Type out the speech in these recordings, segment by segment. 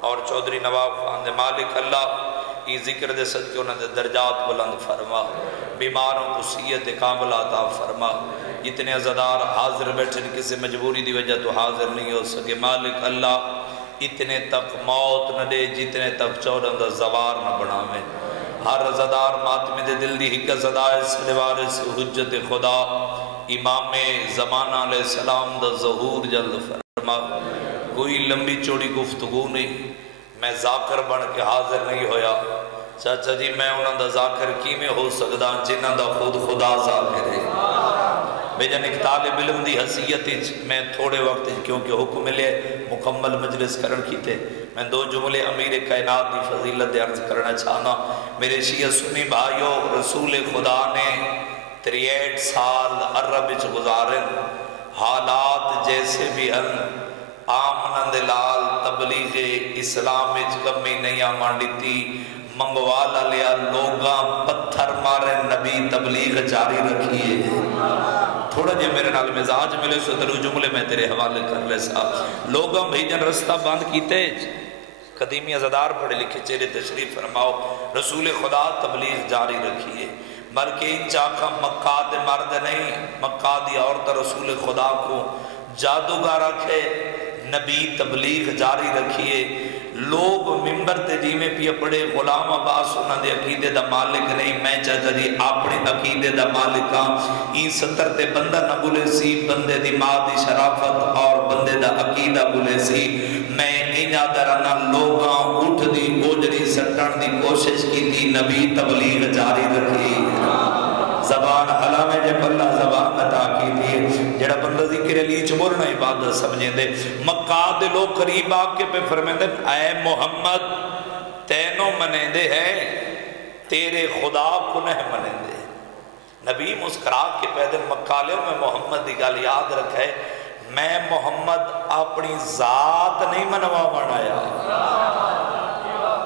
اور چودھری نواب خان دے مالک اللہ یہ ذکر دے صدقے انہوں نے درجات بلند فرما، بیماروں کو صحت کاملہ عطا فرما، جتنے عزادار حاضر بیٹھے کسی مجبوری دی وجہ تو حاضر نہیں ہو سکے، مالک اللہ اتنے تک موت نہ دے جتنے تک چودن دا زوار نہ بناویں، ہر عزادار ماتمی دے دل دی حکت صدائے سلوارے سے حجت خدا امام زمانہ علیہ السلام دا ظہور جلد فرما۔ کوئی لمبی چوڑی گفتگو نہیں، میں ذاکر بن کے حاضر نہیں ہویا، چاچا جی میں انہوں دا ذاکر کی میں ہو سکتا جنہوں دا خود خدا ذاکر ہے۔ بیجن ایک طالب علم دی حیثیت میں تھوڑے وقت کیونکہ حکم ملے مکمل مجلس کرن کی تھے، میں دو جملے امیر کائنات دی فضیلت عرض کرنا چاہنا۔ میرے شیعہ سنی بھائیو، رسول خدا نے 63 سال عرب وچ گزارن، حالات جیسے بھی ہن آمن دلال تبلیغ اسلام وچ کمی نہیں آمان دیتی، منگوالا لیا لوگاں پتھر مارے نبی تبلیغ جاری رکھیے۔ تھوڑا جے میرے نال مزاج ملے سو دلو جملے میں تیرے حوالے کر لے صاحب، لوگاں بھیجن رستہ بند کیتے، قدیمی عزادار پڑھے لکھے چہرے تشریف فرماؤ، رسول خدا تبلیغ جاری رکھیے، بلکہ ان چاکہ مکہ دے مرد نہیں، مکہ دی عورت رسول خدا کو جادوگر رکھے، نبی تبلیغ جاری رکھیے۔ لوگ ممبر تے جی میں پیا پڑے غلام عباس انہاں دے عقیدے دا مالک نہیں، میں چاہتا جی اپنے عقیدے دا مالک ہاں، این 70 تے بندہ نہ بولے سی، بندے دی ماں دی شرافت اور بندے دا عقیدہ بولے سی، میں انہاں درانہ لوگاں اٹھ دی گوجری سٹن دی کوشش کی تھی، نبی تبلیغ جاری رکھی، زبان حلا میں جب اللہ زبان عطا کی تھی، جڑا بندہ ذکر علی چبورنا عبادت سمجھیں دے، مکہ دے لوگ قریب آکے پہ فرمائیں دے، اے محمد تینوں منیں دے ہے تیرے خدا کو نہیں منیں دے۔ نبی مسکرا کے پیدل مکہ لے میں محمد دی گال یاد رکھے، میں محمد اپنی ذات نہیں منوا بنایا،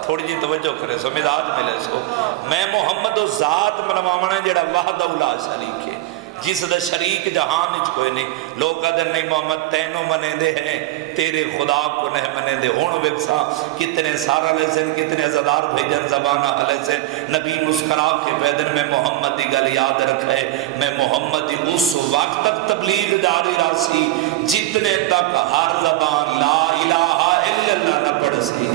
تھوڑی جی توجہ کرے سو مزاج ملے سو، میں محمد و ذات منوانا جڑا وحدہ لا شریک ہے، جس دا شریک جہان اچ کوئی نہیں، لوگ قدر نہیں محمد تینوں منے دے ہیں تیرے خدا کو نہیں منے دے، ہون وکسا کتنے سارا علیہ سن کتنے عزدار بھیجن زبانہ علیہ سن، نبی مسکرا کے پیدن میں محمد دی گل یاد رکھے، میں محمد دی اس وقت تک تبلیغ جاری راسی جتنے تک ہر زبان لا الہ الا اللہ نہ پڑھ سی۔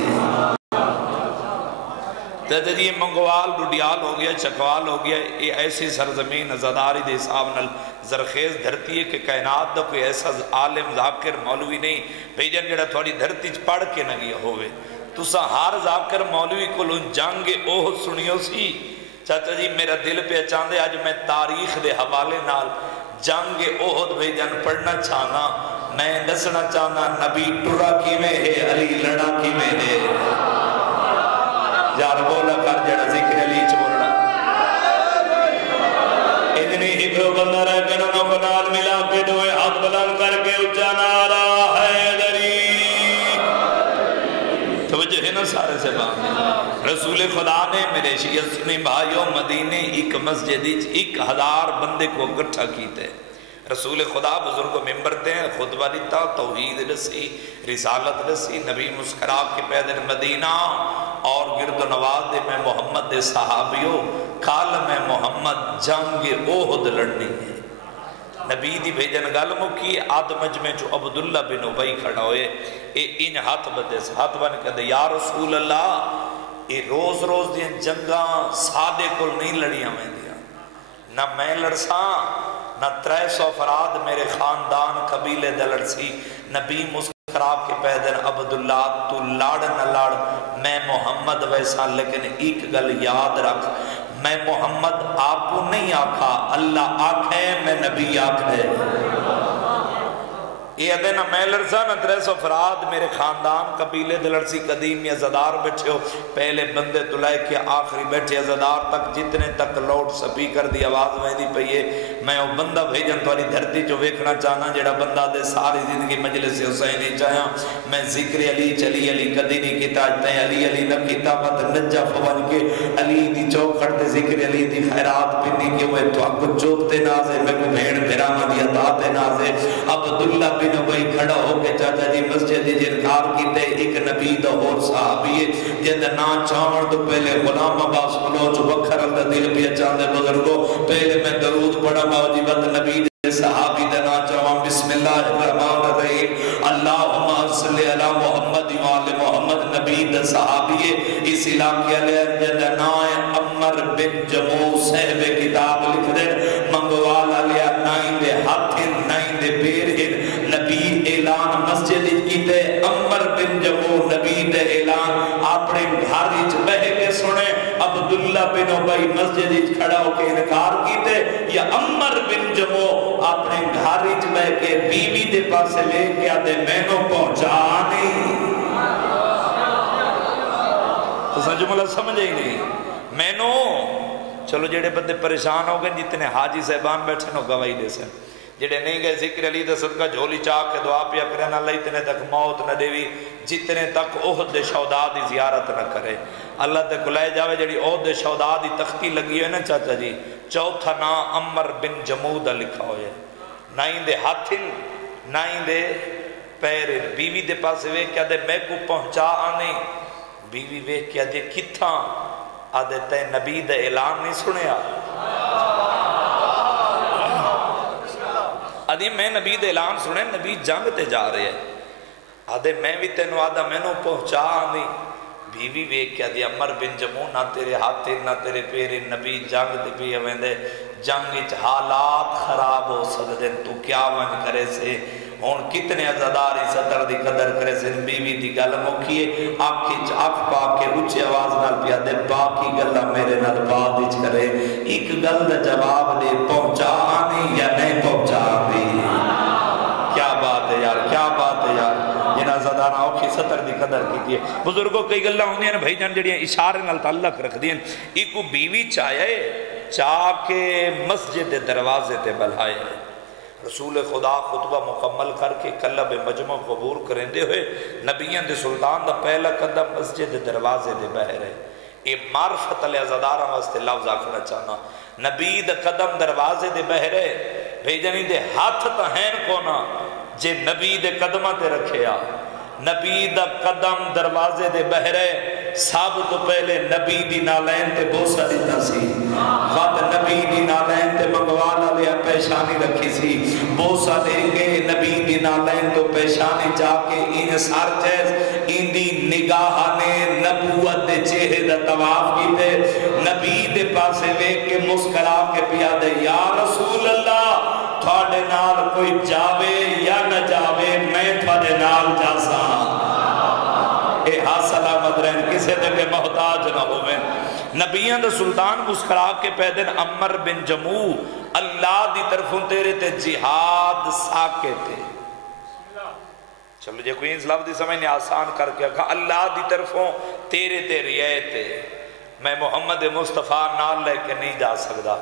جدید یہ منگوال ڈوڈیال ہو گیا، چکوال ہو گیا، یہ ایسی سرزمین عزاداری دے حساب نل زرخیز دھرتی ہے کہ کائنات دا کوئی ایسا عالم ذاکر مولوی نہیں بھیجن جڑا تھوڑی دھرتی پڑھ کے نہ گیا ہوئے، تو سا ہر ذاکر مولوی کو لن جنگ اوہد سنیو سی۔ چاچا جی میرا دل پہ چاندے آج میں تاریخ دے حوالے نال جنگ اوہد بھیجن پڑھنا چاہنا، میں دسنا چاہنا نبی ٹرا کی میں ہے علی لڑا کی میں ہے، یار بولا کر جڑا ذکر علی چ بولنا، اتنی ہکڑو بندہ رہ کے نہ کنال ملا کے دوئے ہاتھ بلند کر کے اچھا نعرہ حیدری، توجہ ہے نا سارے سے بات۔ رسول خدا نے میرے شیعہ سنی بھائیوں مدینے ایک مسجد 1000 بندے کو اکٹھا کیتے، رسول خدا بزرگ و ممبر دیں خطبہ دیتا، توحید رسی، رسالت رسی، نبی مسکرا کے پیدر مدینہ اور گرد و نواز دے میں محمد دے صحابیوں کال میں محمد جنگ اوہد لڑنی ہے، نبی دی بھیجن گل مکی آدمج میں جو عبداللہ بن ابی کھڑا ہوئے، اے ان ہاتھ بدے سے ہاتھ بن کہتے یا رسول اللہ، اے روز روز دیں جنگاں سادے کل نہیں لڑیاں میں دیا، نہ میں لڑساں نہ 300 افراد میرے خاندان قبیلے دلڑ سی، نبی مسکرا کے پیدن عبداللہ تو لاڑ نہ لاڑ، میں محمد ویسا لیکن ایک گل یاد رکھ، میں محمد آپ کو نہیں آکھا، اللہ آکھے میں نبی آکھے، یہ ادھے نہ میں لڑسا نہ 300 افراد میرے خاندان قبیلے دلڑسی قدیمی عزدار بیٹھے ہو، پہلے بندے تو لائے کہ آخری بیٹھے عزدار تک جتنے تک لوڈ سپیکر دی آواز میں دی پئیے، میں وہ بندہ بھیجن تو علی دھرتی جو ویکھنا چاہنا جڑا بندہ دے ساری زندگی مجلس حسینی چاہیا، میں ذکر علی چلی علی کدی نہیں کیتا اجتے علی علی نہ کیتا بد نجف بن کے علی دی چوکھڑ دے ذکر علی دی خیرات پنی کے ہوئے تو آپ کو چوکتے نازے میں کو بھیڑ بھیرامہ دی عطاتے نازے عبداللہ بن ابی کھڑا ہو کے چاچا جی مسجد دی انکار کیتے ایک نبی دا اور صحابی جند نا چاون تو پہلے غلام عباس بلوچ وکھر اندر دل پہ چاندے بزرگوں پہلے میں درود پڑھا موجبت نبی دے صحابی دا نا چاون بسم اللہ الرحمن الرحیم اللہم صلی علی محمد وآل محمد نبی دا صحابی اس علاقے لے جند نا عمر بن جموع صاحب کتاب لکھ دے منگوالا لیا نائن دے ہاتھن نائن دے پیرہن نبی اعلان مسجد کیتے عمر بن جموع نبی دے اعلان اپنے گھر بہ کے سنے عبداللہ بن ابی مسجد کھڑا ہو کے انکار کیتے یا عمر بن جموع اپنے گھر بہ کے بیوی دے پاسے لے کے آدھے مینوں پہنچا نہیں تو سن جملہ سمجھے ہی نہیں مینوں چلو جڑے بندے پریشان ہو گئے جتنے حاجی صاحبان بیٹھے نو گواہی دے سن جڑے نہیں گئے ذکر علی دے صدقہ جھولی چاک کے دعا پیا کرے نہ اللہ اتنے تک موت نہ دیوی جتنے تک احد دے شہداء دی زیارت نہ کرے اللہ تے کلائے جاوے جڑی احد دے شہداء دی تختی لگی ہوئے نا چاچا جی چوتھا نا عمر بن جموع دا لکھا ہوئے نائن دے ہاتھن نائن دے پیر بیوی دے پاس ویک کیا دے میں کو پہنچا آنے بیوی ویک کیا دے کتھاں آدھے تے نبی دے اعلان نہیں سنیا آدھی میں نبی دے اعلان سنے نبی جنگ تے جا رہے ہیں آدھے میں بھی تینوں آدھا میں نو پہنچا آنی بیوی ویک کیا دی عمر بن جموع نہ تیرے ہاتھے نہ تیرے پیرے نبی جنگ دے بھی ہوئے جنگ اچ حالات خراب ہو سکتے تو کیا ون کرے سے ہون کتنے عزاداری صدر دی قدر کرے سے بیوی دی گل موکیے آنکھ چاک پاک کے اچھے آواز نال پیا دے باقی گلہ میرے نال بعد اچ کرے ایک گل دا جواب دے پہنچا آنی یا نہیں پہنچا آنی کیا بات ہے یار کیا بات ہے یار جنہ زدانہ اوکھی سطر دی قدر کی دیئے بزرگوں کئی گلہ ہوندی ہیں بھائی جان جڑیاں اشارے نال تعلق رکھ دیں ایکو بیوی چاہے چاہ کے مسجد دروازے تے بلائے رسول خدا خطبہ مکمل کر کے قلب مجمع قبور کرندے ہوئے نبیان دے سلطان دا پہلا قدم مسجد دروازے دے بہر ہے اے معرفت علیہ عزادارہ واسطے لفظ آکھنا چاہنا نبی دا قدم دروازے دے بہر ہے بھیجنی دے ہاتھ تا ہین کونا جے نبی دے قدمہ تے رکھیا نبی دا قدم دروازے دے بہرے سب تو پہلے نبی دی نالین تے بوسہ دیتا سی خط نبی دی نالین تے منگوانا لیا پیشانی رکھی سی بوسہ دے کے نبی دی نالین تو پیشانی جا کے ان سار چیز ان دی نگاہ نے نبوت دے چہرے دا طواف کی تے نبی دے پاسے ویک کے مسکرا کے پیا دے یا رسول اللہ تھوڑے نال کوئی جاوے یا نہ جاوے میں تھوڑے نال جاسا اے حاصلہ مدرین کسے دے کے محتاج نہ ہوئے نبیان دا سلطان مسکرا کے پیدن عمر بن جموع اللہ دی طرفوں تیرے تے جہاد ساکے تے چلو جے کوئی اس لفظ دی سمجھنے آسان کر کے کہا اللہ دی طرفوں تیرے تے ریئے تے میں محمد مصطفیٰ نال لے کے نہیں جا سکتا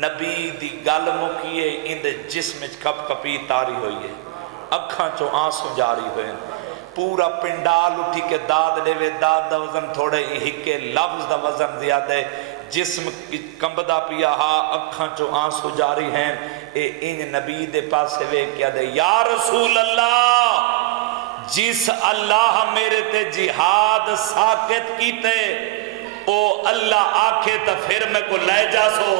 نبی دی گل مکیے ان دے جسم کپ کپی تاری ہوئی ہے اکھاں چو آنسو جاری ہوئے پورا پنڈال اٹھی کے داد دے وے داد دا وزن تھوڑے ہکے لفظ دا وزن زیادہ جسم کمبدہ پیا ہا اکھاں چو آنسو جاری ہیں اے ان نبی دے پاسے وے کیا دے یا رسول اللہ جس اللہ میرے تے جہاد ساکت کیتے او اللہ آکھے تا پھر میں کو لے جا سو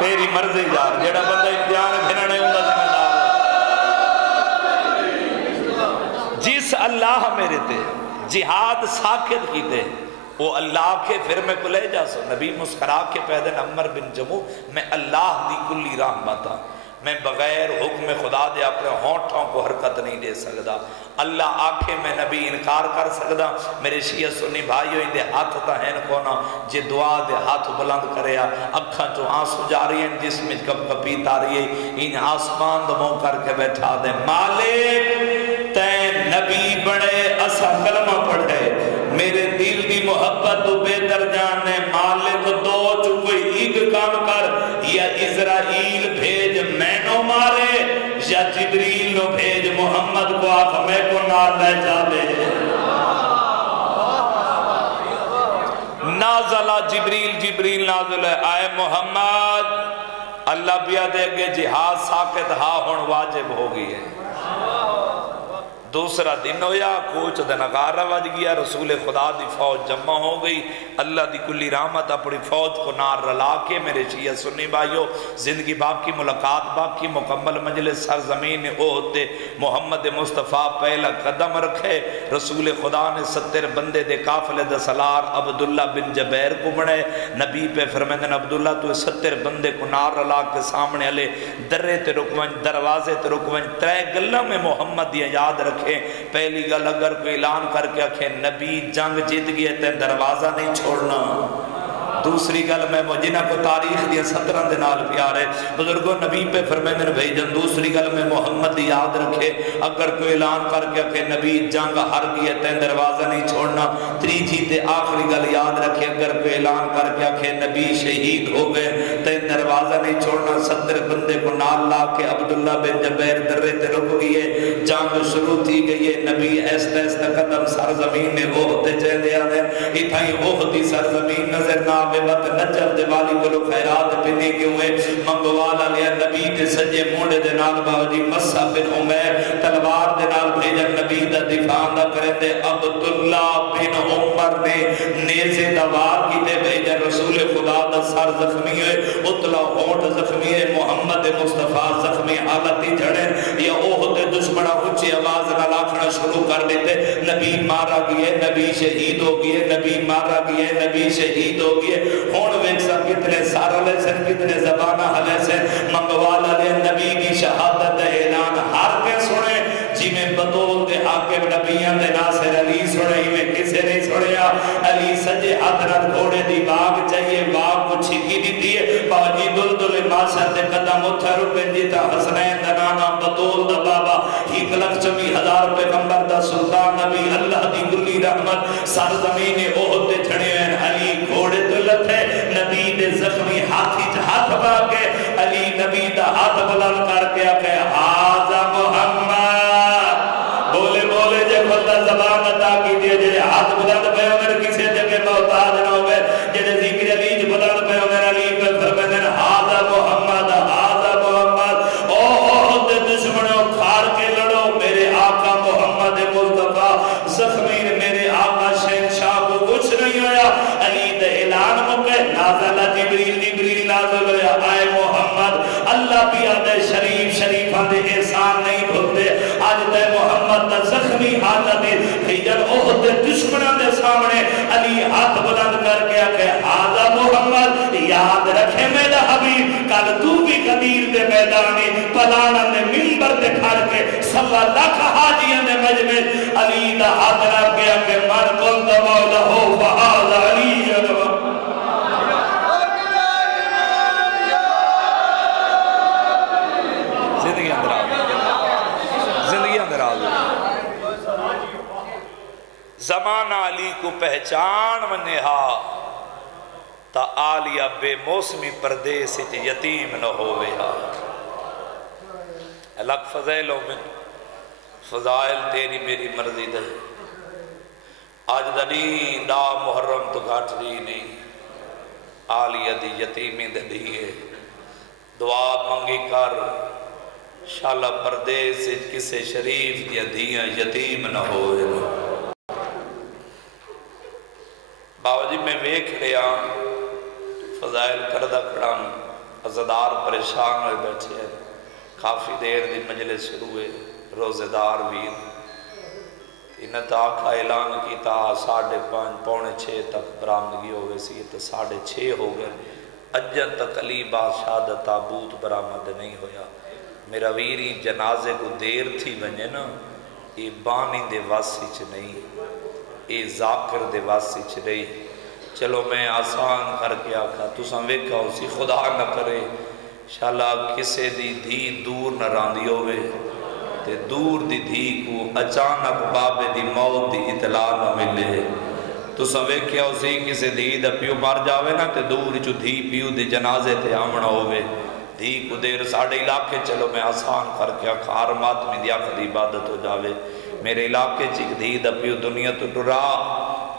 تیری مرضی یار جڑا بندہ امتحان بھننے ہوں گا ذمہ دار جس اللہ میرے تے جہاد ساکت کیتے وہ اللہ کے پھر میں کو لے جا سو نبی مسکرا کے پیدن عمر بن جموع میں اللہ دی کلی رحمتا میں بغیر حکم خدا دے اپنے ہونٹوں کو حرکت نہیں دے سکتا اللہ آنکھیں میں نبی انکار کر سکتا میرے شیعہ سنی بھائیوں ان دے ہاتھ تا ہیں کونا جے دعا دے ہاتھ بلند کریا اکھاں جو آنسو جاری ہیں جسم کب کپی تاری ہے ان آسمان دموں کر کے بیٹھا دے مالک تین نبی بڑے اسا کلمہ پڑھے میرے دل دی محبت تو بہتر جاننے مالک دو چکوئی ایک کام کر یا اسرائیل بھیج میں نو مارے یا جبریل نو بھیج محمد کو آخ میں کو نار لے جا دے نازلہ جبریل نازل ہے آئے محمد اللہ پیا دے گے جہاد ساکت ہا ہون واجب ہو گئی ہے دوسرا دن ہویا کوچ دا نغارہ وج گیا رسول خدا دی فوج جمع ہو گئی اللہ دی کلی رحمت اپنی فوج کو نار رلا کے میرے شیعہ سنی بھائیو زندگی باقی ملاقات باقی مکمل مجلس سرزمین احد محمد مصطفیٰ پہلا قدم رکھے رسول خدا نے 70 بندے دے قافلے دا سالار عبداللہ بن جبیر کو بڑھے نبی پہ فرمیندن عبداللہ تو 70 بندے کو نار رلا کے سامنے علی درے تے رکویں دروازے تے رکویں 3 گلہ میں محمد یہ یاد رکھے پہلی گل اگر کوئی اعلان کر کے آکھے نبی جنگ جیت گئے تے دروازہ نہیں چھوڑنا دوسری گل میں جنہ کو تاریخ دیا 17 دنال پیارے بزرگوں نبی پہ فرمیندن بھیجن دوسری گل میں محمد یاد رکھے اگر کوئی اعلان کر کے کہ نبی جنگ ہر گئے تے دروازہ نہیں چھوڑنا تیجی تے آخری گل یاد رکھے اگر کوئی اعلان کر کے کہ نبی شہید ہو گئے تے دروازہ نہیں چھوڑنا 70 بندے کو نال لا کے عبداللہ بن جبیر درے تے رک گئے جنگ شروع تھی گئی ہے نبی ایستا ایستا قدم سرزمین نے ہوتے چاہ دیا دے اتھائی ہوتی سرزمین نظر نہ وقت نجف دیوالی کو خیرات پنے کے ہوئے منگوالا لیا نبی دے سجے موڑے دے نال باوجی مسا بن عمیر تلوار دے نال بھیجن نبی دا دفاع دا کرے دے عبداللہ بن عمر نے نیزے دوار کی دے بھیجن رسول خدا دا سر زخمی ہوئے اتلا ہوٹ زخمی ہے محمد مصطفیٰ زخمی حالتی جھڑے یا اوہد دشمنہ اچھی آواز نہ لاکھنا شروع کر لیتے نبی مارا گئے نبی شہید ہو گئے نبی مارا گئے نبی شہید ہو گئے ہون ویکسا کتنے سارا لے سن کتنے زبانہ حلے سے منگوالا لے نبی کی شہادت اعلان ہر کے سنے جی میں بدول دے حاکم نبیان دے ناصر علی سنے ہی میں کسے نہیں سنیا علی سجے حضرت گھوڑے دی باغ چاہیے باغ کو چھکی دی دیئے باجی دل ماشر دے قدم اتھر پنجیتا حسنین دنانا بدول دا بابا ہی کلک 24,000 پیغمبر دا سلطان نبی اللہ دی گلی رحمت سرزمین احد دے چھڑے ہیں علی گھوڑے دلت ہے نبی دے زخمی ہاتھی ہاتھ باگے علی نبی دا ہاتھ بلال کر کے آکے آزا محمد بولے بولے جے خدا زبان عطا کی دیئے جے ہاتھ بلند پہ عمر کسے جگہ محتاج نہ ہوئے جے ذکر علیج بلند پہ عمر علی پہ فرمیدن آزا محمد آزا محمد اوہ دے دشمنوں کھار کے لڑو میرے آقا محمد مصطفیٰ زخمین میرے آقا شہنشاہ کو کچھ نہیں آیا علی دے اعلان مکہ نازلہ جبریل نازل ہویا آئے محمد اللہ پیادے شریفان دے احسان نہیں بھولتے آج دے محمد دا زخمی حالت بھیجن اوہ دے دشمنان دے سامنے علی ہاتھ بلند کر کے آکے آزا محمد یاد رکھے میرا حبیب کل تو بھی قدیر دے میدانی پلانا نے ممبر دے کھڑ کے 1.25 لاکھ حاجیاں دے مجمع علی دا ہاتھ رکھ کے آکے من کن دا مولا ہو فہاد علی جنوہ زمانہ علی کو پہچان منہا تا آلیہ بے موسمی پردیس یتیم نہ ہوئے ہا الگ فضائلوں میں فضائل تیری میری مرضی دے آج دنی دا محرم تو گھٹ دی نہیں آلیہ دی یتیمی دے دیئے دعا منگی کر شالہ پردیس کسے شریف دیا دیاں یتیم نہ ہوئے باوجی میں ویکھ لیا فضائل کردہ کڑان عزدار پریشان ہوئے بیٹھے ہیں کافی دیر دی مجلس شروع ہوئے روزدار بھی انہاں آقا اعلان کی تا 5:30 پونے 6 تک برآمدگی ہو گئے سی تو 6:30 ہو گئے اجن تک علی بادشاہ دا تابوت برآمد نہیں ہویا میرا ویری جنازے کو دیر تھی بنے نا یہ بانی دے واسی چ نہیں اے ذاکر دے واسی چ رہی چلو میں آسان کر کے آکھا تو سنویکھا اسی خدا نہ کرے انشاءاللہ کسے دی دھی دور نہ راندی ہوئے تے دور دی دھی کو اچانک بابے دی موت دی اطلاع نہ ملے تو سنویکھا اسی کسے دھی دا پیو مار جاوے نا تے دور چو دھی پیو دی جنازے تے آمنا ہوئے دھی کو دیر ساڑھے علاقے چلو میں آسان کر کے آکھا حرمات میں دیا کر عبادت ہو جاوے میرے علاقے چک دھی دا پیو دنیا تو ٹرا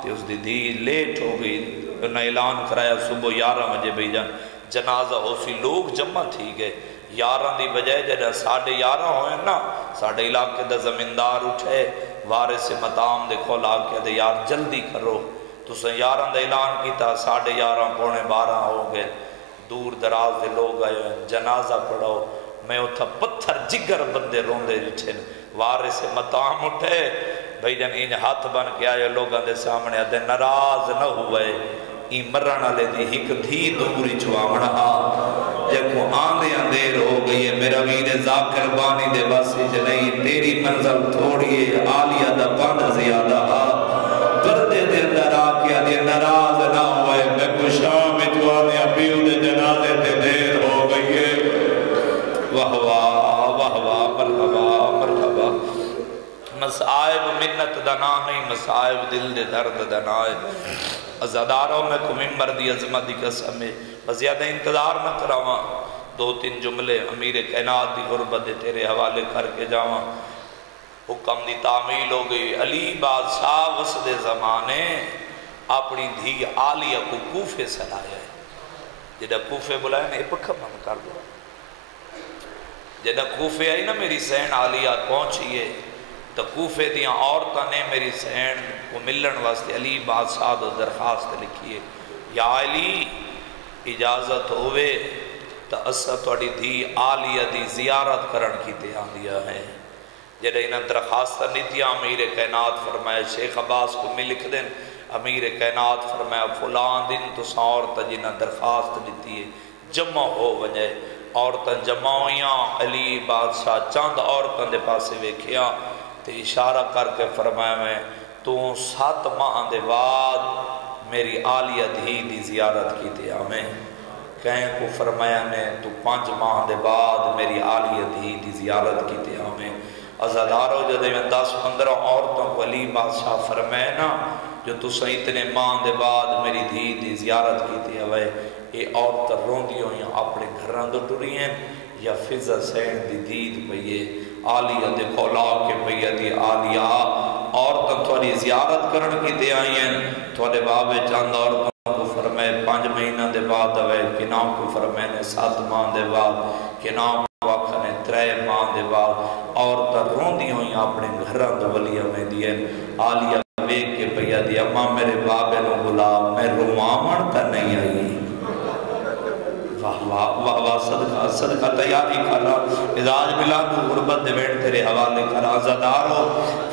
تے اس دی دھی لیٹ ہو گئی انہاں اعلان کرایا صبح 11 بجے بھائی جان جنازہ ہو سی لوگ جمع تھی گئے یاراں دی بجائے جڑا 11:30 ہوئے نا ساڈے علاقے دا زمیندار اٹھے وارث مقام دے کول آ کے دے یار جلدی کرو تساں یاراں دا اعلان کیتا 11:30 پونے 12 ہو گئے دور دراز دے لوگ آئے جنازہ پڑھاؤ میں اتھا پتھر جگر بندے روندے جٹھن وارث مقام اٹھے بھئی جن ان ہاتھ بن کے آئے لوگاں دے سامنے ادھے ناراض نہ ہوئے ای مرن والے دی ہک دھی دوری چوامنا جب آندے اندیر ہو گئی ہے میرا ویر ذاکر بانی دے باسی نہیں تیری منزل تھوڑی ہے عالیہ دا پاند زیادہ پردے دے اندر آکیا دے ناراض نہ ہوئے میں کشام جوانے ابیو دے جنازے تے دیر ہو گئی ہے واہ واہ واہ واہ مرحبا مرحبا مسائب منت دنا نہیں مسائب دل دے درد دنا ہے ازاداروں میں کو ممبر دی عظمت دی قسم ہے بس زیادہ انتظار نہ کراواں 2-3 جملے امیر کائنات دی غربت دے تیرے حوالے کر کے جاواں حکم دی تعمیل ہو گئی علی بادشاہ وسد زمانے اپنی دھی عالیہ کو کوفے سے لایا ہے جدہ کوفے بلائے نا پکھم ہم کر دو جدہ کوفے آئی نا میری سین عالیہ پہنچی ہے تو کوفے دیاں عورتوں نے میری سین کو ملن واسطے علی بادشاہ دو درخواست لکھی ہے یا علی اجازت ہوئے تو اسا توڑی دھی عالیہ دی زیارت کرن کی دیان دیا ہے جدہ انہاں درخواست نیتیا امیر کائنات فرمائے شیخ عباس کو میں لکھ دیں امیر کائنات فرمایا فلان دن تو ساورتا جنہاں درخواست نیتی ہے جمع ہو وجہ عورتاں جمع ہویاں علی بادشاہ چاند عورتاں دے پاسے ویکھیا تے اشارہ کر کے فرمایا میں تو 7 ماہ دے بعد میری عالیہ دھی دی زیارت کی تے ہمیں کہیں کو فرمایا نے تو 5 ماہ دے بعد میری عالیہ دھی دی زیارت کی تے ہمیں ازادارو جدے میں 10-15 عورتوں کو علی بادشاہ فرمائے نا جو تو سا اتنے ماہ دے بعد میری دھی دی زیارت کی تے ہوئے یہ عورت روندی ہوئی اپنے گھران دو ٹوری ہیں یا فضا سین دی دید پہیے عالیہ دے کولا کے پہیے دی عالیہ عورتوں تھوڑی زیارت کرن کی تے آئی ہیں تھوڑے بابے چاند عورتوں کو فرمائے 5 مہینہ دے بعد ہوئے کنام کو فرمائے نے 7 ماہ دے بعد کنام وقت نے 3 ماہ دے بعد عورتیں روندی ہوئی اپنے گھران دو ولیہ میں دیئے عالیہ بیک کے پہیے دی اماں میرے بابے نو بلا میں روامن تا نہیں آئی واہ واہ واہ صدقہ صدقہ تیاری کھالا مزاج ملا تو غربت دے بیٹھ تیرے حوالے کرا زدارو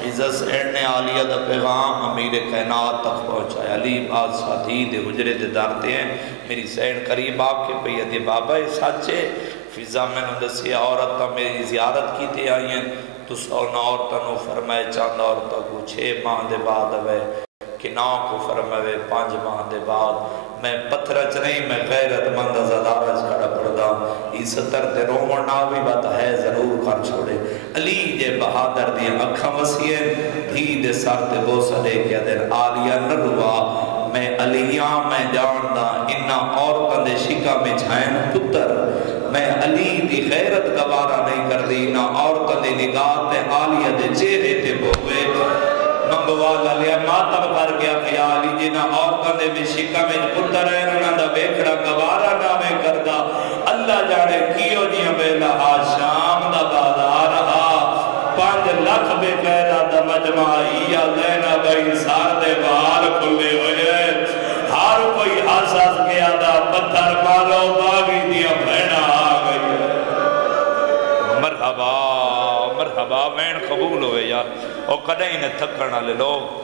عزت سیڑنے عالیہ دا پیغام امیر کائنات تک پہنچایا علی بادشاہ دھی دے حجرے دے دارتے ہیں میری سیڑ قریب آپ کے پہیے دے بابا سچے فضا میں نے دسی عورتہ میری زیارت کی تے آئی ہیں تو 100 عورتہ نو فرمائے چاند عورتہ کو 6 ماہ دے بعد ہوئے کہ ناؤں کو فرمائے 5 ماہ دے بعد میں پتھرچ نہیں میں غیرت مند زدارج کھڑا پڑھدا اس ستر تے رومن ناوی بات ہے ضرور کر چھوڑے علی جے بہادر دی اکھا مسیح دھی دے سار تے بوسا دے کیا دین آلیہ نروا میں علیہ میں جاندہ انہا عورتاں دے شکا میں جھائن پتر میں علی دی غیرت گوارا نہیں کر دی انہا عورتاں دے نگاہ تے آلیہ دے چہرے تے بوئے منگوالا لیا ماتم کر گیا خیالی جنہ عورتاں دے بھی شکا میں پتر ہے انہاں دا بیکڑا گوارا نامے کردہ اللہ جانے کیوں جی ہمیں لہا شام دا بازار رہا 5 لاکھ بے قیدہ دا مجمعی یا لینا بھائی سار دے بار کھلے ہوئے ہر کوئی حساس کیا دا پتھر مارو باغی دیا بھینا آگئی مرحبا مرحبا وین قبول ہوئے یار اور کدھیں نے تھکڑنا لے لوگ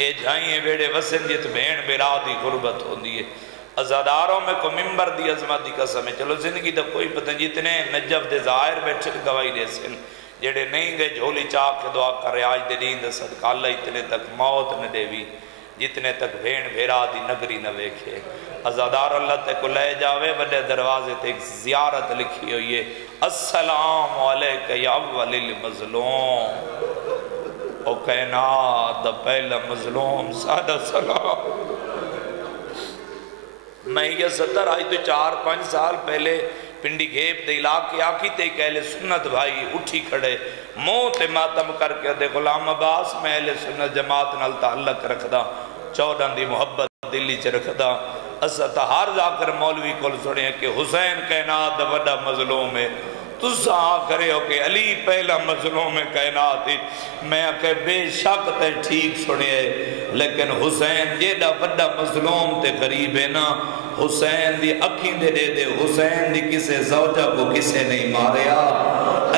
اے جائیں بیڑے وسن جت بین بیرا دی غربت ہوندی ہے ازاداروں میں کو ممبر دی عظمت دی قسم ہے چلو زندگی دا کوئی پتہ جتنے نجف دے ظاہر بیٹھے گواہی دے سن جڑے نہیں گئے جھولی چاپ کے دعا کر رہے آج دے دین دے صدقہ اللہ اتنے تک موت نہ دے بھی جتنے تک بین بھیرا دی نگری نہ ویکھے ازادار اللہ تے کو لے جاوے بڑے دروازے تے ایک زیارت لکھی ہوئی ہے السلام علیکہ یا اول المظلوم او کائنات دا پہلا مظلوم سادہ سلام میں یہ 70 آئی تو 4-5 سال پہلے پنڈی گھیب دے علاقے آکی تے ایک اہل سنت بھائی اٹھی کھڑے موت ماتم کر کے دے غلام عباس میں اہل سنت جماعت نال تعلق رکھ دا 14 دی محبت دلی چ رکھ دا اسا ہر ذاکر مولوی کول سنے کہ حسین کائنات دا بڑا مظلوم ہے، تسا کرے ہو کہ علی پہلا مظلوم کائنات ہے۔ میں کہ بے شک تے ٹھیک سنے، لیکن حسین جیڑا بڑا مظلوم تے غریب ہے نا، حسین دی اکھیں دے دے حسین دی کسے زوجہ کو کسے نہیں ماریا۔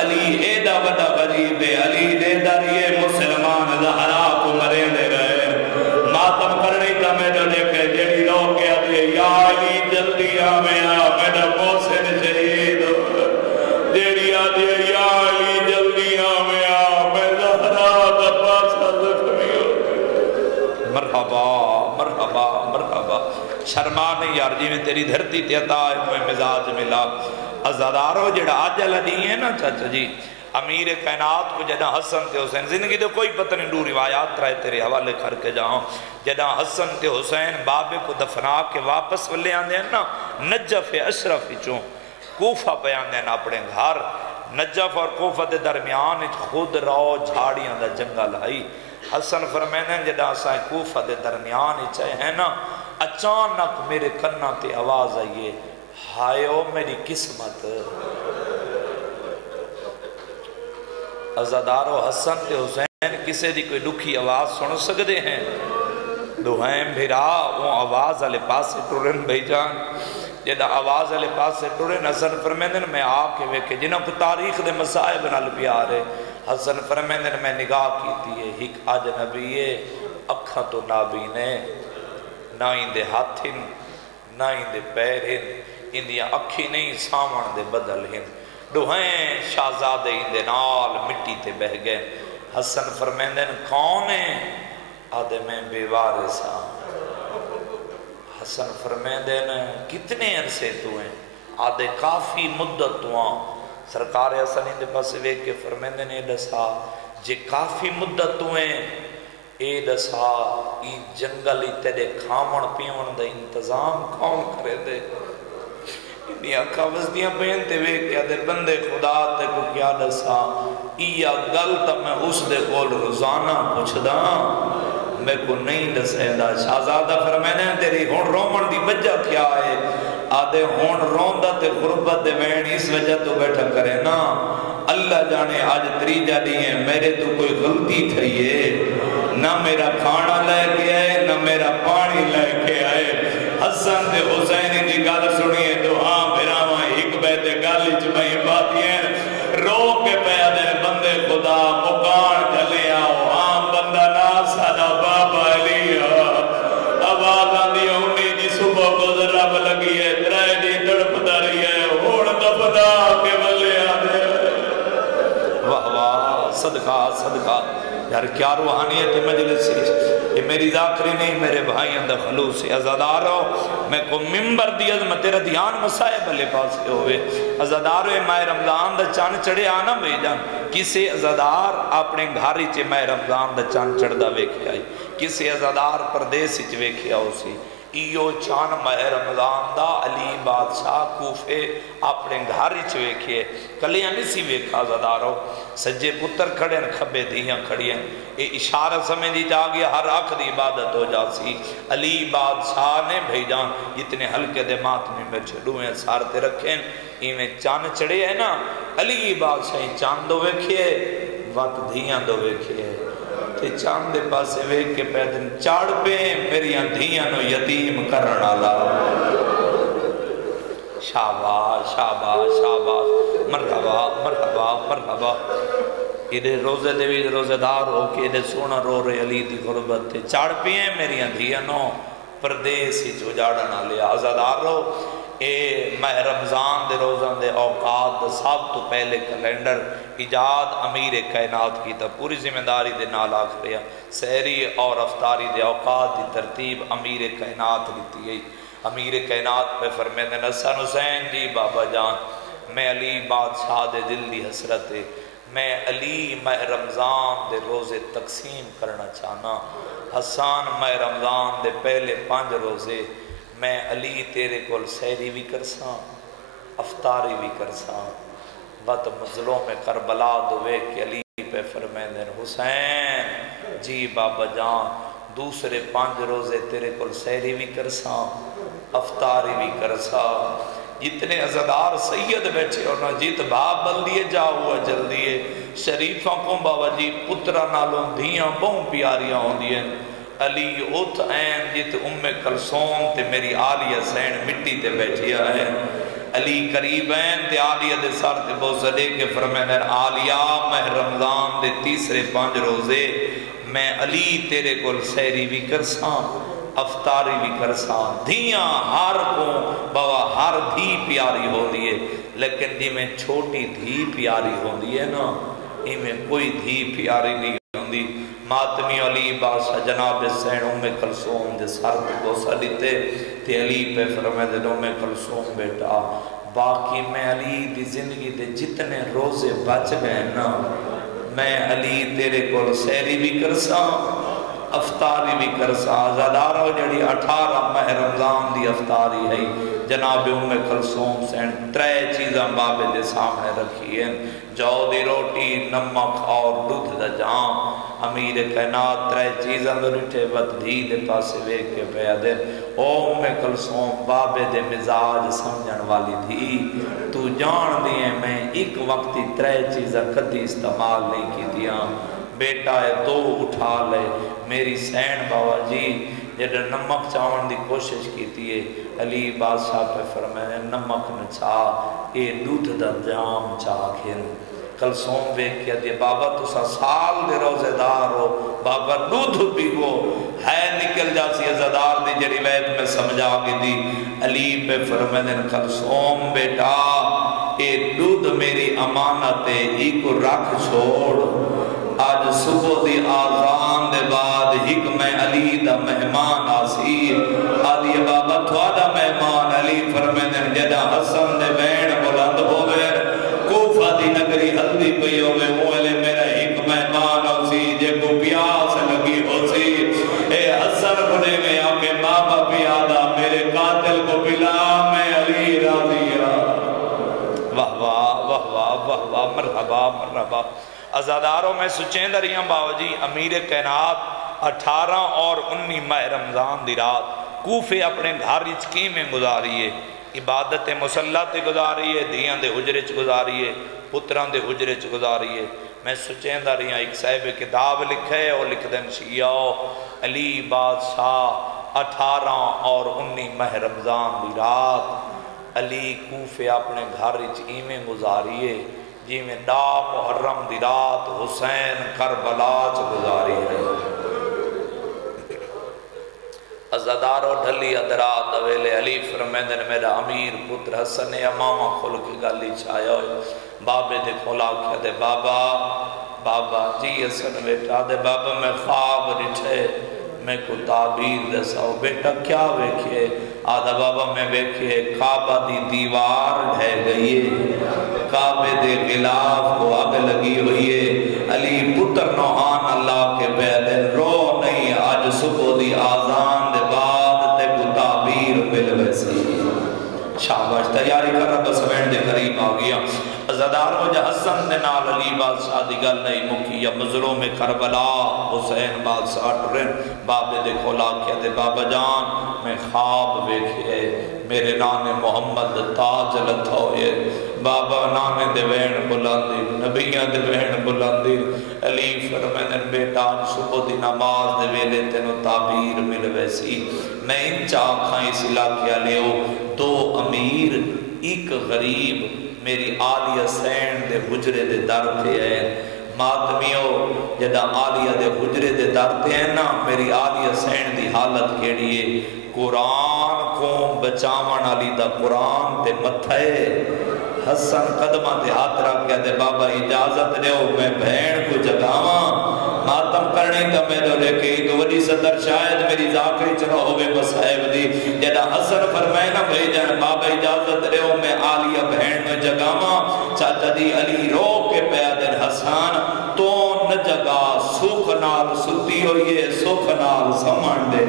علی ایڈا بڑا غریب ہے، علی دے دریے مسلمان زہرا کو مرے دے رہے ماتم کرنی تا میں جو دیکھے جیڑی رو کے آتے یا علی جلدی آمیا میرا محسن شہید جیڑی آتے یا علی جلدی آمیا میں زہرا دا پاسا زخمی ہو۔ مرحبا مرحبا مرحبا، شرما نہیں یار، جی میں تیری دھرتی تے عطا ہے کوئی مزاج ملا۔ عزادارو جڑا آجل نہیں ہے نا چاچا جی، امیر کائنات کو جدہ حسن تے حسین، زندگی تو کوئی پتہ نہیں، دو روایات رہے تیرے حوالے کر کے جاؤں، جدہ حسن تے حسین بابے کو دفنا کے واپس لے آندے ہیں نا نجف اشرف چوں کوفہ پہ آندے ہیں اپنے گھر، نجف اور کوفہ دے درمیان خود رو جھاڑیاں دا جنگل آئی۔ حسن فرمائنے جدہ اسائیں کوفہ دے درمیان چاہے ہیں نا، اچانک میرے کنہ تے آواز آئیے، ہائیو میری قسمت۔ عزادارو حسن تے حسین کسے دی کوئی دکھی آواز سن سکتے ہیں؟ دوہائیں بھیرا وہ آواز علی پاس سے ٹورن بھائی جان، جدہ آواز علی پاس سے ٹورن حسن فرمیندن میں آکے ویکے جنہوں کو تاریخ دے مسائب نال پیارے، حسن فرمیندن میں نگاہ کی تھی ہک اجنبی اکھا تو نابینے، نہ اندے ہاتھن نہ اندے پیرن، اندیاں اکھی نہیں سامن دے بدل ہن، دوہائیں شہزادے اندے نال مٹی تے بہ گئے۔ حسن فرمیندن کون ہیں؟ آدھے میں بے وارثاں۔ حسن فرمیندن کتنے عرصے تو ہیں؟ آدھے کافی مدت تو ہیں۔ سرکار حسن اندے پاس ویک کے فرمیندن اے دسا جے کافی مدت تو ہیں، اے دسا ای جنگلی تیرے کھامن پیون دے انتظام کون کرے دے؟ انہی اکھا وزدیاں پہنتے ہوئے کیا دے بندے خدا تے کو کیا دسا ایا گلتا میں اس دے کول روزانہ پوچھ دا میں کو نہیں دسے دا۔ شہزادہ فرمینے تیری ہون رومن دی وجہ کیا ہے؟ آدھے ہون روندہ تے غربت دے وین اس وجہ تو بیٹھا کرے نا، اللہ جانے آج تریجہ دیئے میرے تو کوئی غلطی تھئیے، نہ میرا کھانا لے کے آئے نہ میرا پانی لے کے آئے۔ حسن تے حسینی دی گل سنیے تو ہاں میرا وہاں ایک بیتے گالی چمہیں باتی ہیں، رو کے پیادے بندے خدا مکان چلے آؤ، ہاں بندہ نا سادہ بابا علی آواز آندھی ہونی جی صبح کو ذرب لگی ہے ترائے دی تڑپ داری ہے ہوڑ دفنا کے بلے آدھے۔ واہ واہ صدقہ صدقہ یار کیا روحانیت مجلس سے، یہ میری ذاکری نہیں میرے بھائی اندر خلوص سے۔ عزادارو میں کو ممبر دی عظمت تیرا دھیان مسائب لے پاس ہوئے۔ عزادارو اے ماہ رمضان دا چاند چڑھے آنا بھائی جان، کسے عزادار اپنے گھاری چے ماہ رمضان دا چاند چڑھ دا ویکھے آئی، کسے عزادار پردیسی چے ویکھے آؤ سی۔ ایو چاند ماہ رمضان دا علی بادشاہ کوفے اپنے گھاری چے ویکھے کلیاں نسی ویکھا۔ عزادارو سجے پتر کھڑے ہیں کھبے دھیاں کھڑی ہیں، اے اشارہ سمیں دی جا گیا ہر آنکھ دی عبادت ہو جاسی۔ علی بادشاہ نے بھائی جان اتنے ہلکے دے ماتمی میں چھڑویں سارتے رکھیں، ایمیں چاند چڑھے ہیں نا، علی بادشاہ چاند دو ویکھے وقت دھیاں دو ویکھے تے چاند دے پاسے ویکھ کے پیدن چاڑ پہ میریاں دھیاں نو یتیم کرنا لا۔ شاباش شاباش شاباش مرحبا مرحبا مرحبا۔ ایدے روزے دے بھی روزے دار ہو کے ایدے سونا رو رہے علی دی غربت تے چاڑ پیئے میریاں دھیانوں پردیسی چوجاڑنا لیا۔ عزادار رو اے ماہ رمضان دے روزان دے اوقات دا سب تو پہلے کیلنڈر ایجاد امیر کائنات کی تا پوری ذمہ داری دے نال آخریا سحری اور افطاری دے اوقات دی ترتیب امیر کائنات لیتی ہے۔ امیر کائنات پہ فرمیدن حسن حسین جی بابا جان میں علی بادشاہ دے دل دی حسرت ہے، میں علی ماہ رمضان دے روزے تقسیم کرنا چاہنا۔ حسان ماہ رمضان دے پہلے 5 روزے میں علی تیرے کول سحری بھی کرساں افطاری بھی کرساں۔ بات مظلوم کربلا دوے کہ علی پہ فرمیدن حسین جی بابا جان دوسرے 5 روزے تیرے کول سحری بھی کرساں افطاری بھی کرسا جتنے عزدار سید بیٹھے ہونا جیت باب بلدیے جا ہوا جلدیے شریفاں کو بابا جی پترہ نالوں دھیاں بہوں پیاریاں ہوں دیئے علی اوت این جیت کلثوم تے میری آلیہ سین مٹی تے بیٹھیا ہے علی قریبین تے آلیہ دے سار تے بوسدے کے فرمائن آلیہ مہ رمضان دے تیسرے 5 روزے میں علی تیرے کل سیری بھی کرساں افطاری بھی کرساں دھیاں ہر کو بابا ہر دھی پیاری ہو دیئے لیکن جی میں چھوٹی دھی پیاری ہو دیئے نا ہی میں کوئی دھی پیاری نہیں ہوں دی ماتمی علی بادشاہ جناب سین کلثوم دے سر پہ گوسا دیتے تے علی پہ فرمائے دے کلثوم بیٹا باقی میں علی دی زندگی دے جتنے روزے بچ گئے نا میں علی تیرے کو سیری بھی کرساں افطاری بھی کرساں آزادارو جڑی 18 ماہ رمضان دی افطاری ہے جناب کلثوم سین 3 چیزاں بابے دے سامنے رکھی ہیں جو دی روٹی نمک اور دودھ دا جام امیر کائنات 3 چیزاں دو رٹھے وقت دھی دے پاسے ویک کے پیا دے کلثوم بابے دے مزاج سمجھن والی تھی تو جان دیئے میں ایک وقتی 3 چیزاں کدی استعمال نہیں کی دیا بیٹا ہے 2 اٹھا لے میری سین بابا جی جب نمک چاون دی کوشش کی تیئے علی بادشاہ پہ فرمائے نمک نہ چاہ اے دودھ دا جام چاہ کھن کلثوم بیک کیا دیا بابا تو سال دے روزے دار ہو بابا دودھ بھی ہو ہے نکل جاسی ازدار دی جڑی وید میں سمجھا گی دی علی پہ فرمائے کلثوم بیٹا اے دودھ میری امانت ہے ایک رکھ چھوڑ آج صبح دی آزان دے بعد حکم علی دا مہمان آسی آدھی بابا تھوڑا مہمان علی فرمائن جدہ حسن دے بین بلند ہوئے کوفہ دی نگری ہلدی پئی ہوئے مولے میرا حکم مہمان آسی جے کو پیاس لگی ہو سی اے حسن بنے میں آکے بابا پیادا میرے قاتل کو پلا میں علی راضی واہ واہ واہ واہ واہ واہ مرحبا مرحبا ازاداروں میں سچیں دریاں باو جی امیر کائنات 18 اور 19 ماہ رمضان دی رات کوفے اپنے گھر چکی میں گزاریے عبادت مسلح تے گزاریے دیاں دے حجرے چ گزاریے پتران دے حجرے چ گزاریے میں سچیں دریاں ایک صاحب کتاب لکھے اور لکھ دن شیعہ علی بادشاہ 18 اور 19 ماہ رمضان دی رات علی کوفے اپنے گھر چکی میں گزاریے جی میں دا محرم دی رات حسین کربلا چ گزاری ہے ازادارو ڈھلی ادرات دویلے علی فرمیدن میرا امیر پتر حسن امامہ کھل کی گالی چھایا ہوئے بابے دے کھولا کیا دے بابا بابا جی حسن بیٹا دے بابا میں خواب رٹھے میں کو تعبیر دے ساؤ بیٹا کیا بیکھے آدھا بابا میں بیکھے کعبہ دی دیوار ڈھے گئی کعبے دے غلاف کو آگ لگی ہوئی ہے علی پتر نوحان اللہ کے بیدن رو نہیں آج صبح دی آزان دے بعد تے کو تعبیر مل ویسی شاباش تیاری کر رہا بس وین دے قریب آگیا ازادار ہو جا حسن دے نال علی بادشاہ دی گل نہیں مکی یا مظلوم میں کربلا حسین بادشاہ ٹرین بابے دے کھولا کیا دے بابا جان میں خواب بیکھے میرے نانے محمد تاج لتھا ہوئے بابا نانے دے وین بلندی نبیان دے وین بلندی علی فرمینن بیٹا صبح دی نماز دے ویلے تینو تعبیر مل ویسی میں ان چاکھائیں اس علاقہ لیو 2 امیر ایک غریب میری آلیہ سین دے حجرے دے در پہ ہے ماتمیوں جدہ آلیہ دے حجرے دے در پہ ہے نا میری آلیہ سین دی حالت کیڑیے قرآن کو بچاون علی دا قرآن تے متھے حسن قدمہ تے ہاتھ رکھ گیا دے بابا اجازت دیو میں بہن کو جگاواں ماتم کرنے کا میں دو لکھی تو وڈی صدر شاید میری ذاکری چنہ ہوئے مسائب دی جدہ حسن فرمائے نا بھئی جان بابا اجازت دیو میں آلیہ بہن میں جگاواں چاچا دی علی رو کے پیادن حسان تو نہ جگا سکھ نال ستی ہوئیے سکھ نال سمان دے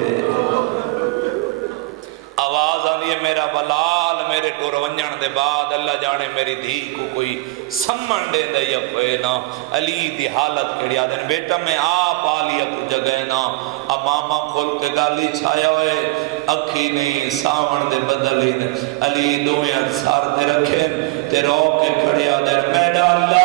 آواز آنی ہے میرا بلال میرے کو ونجن دے بعد اللہ جانے میری دھی کو کوئی سمن دے دے یا کوئی نا علی دی حالت کڑی آدھن بیٹا میں آپ آلی اپو جگہ نا اماما کھول کے گالی چھایا ہوئے اکھی نہیں ساون دے بدلی علی دوئیں سار دے رکھے تے رو کے کھڑی آدھن میڈا اللہ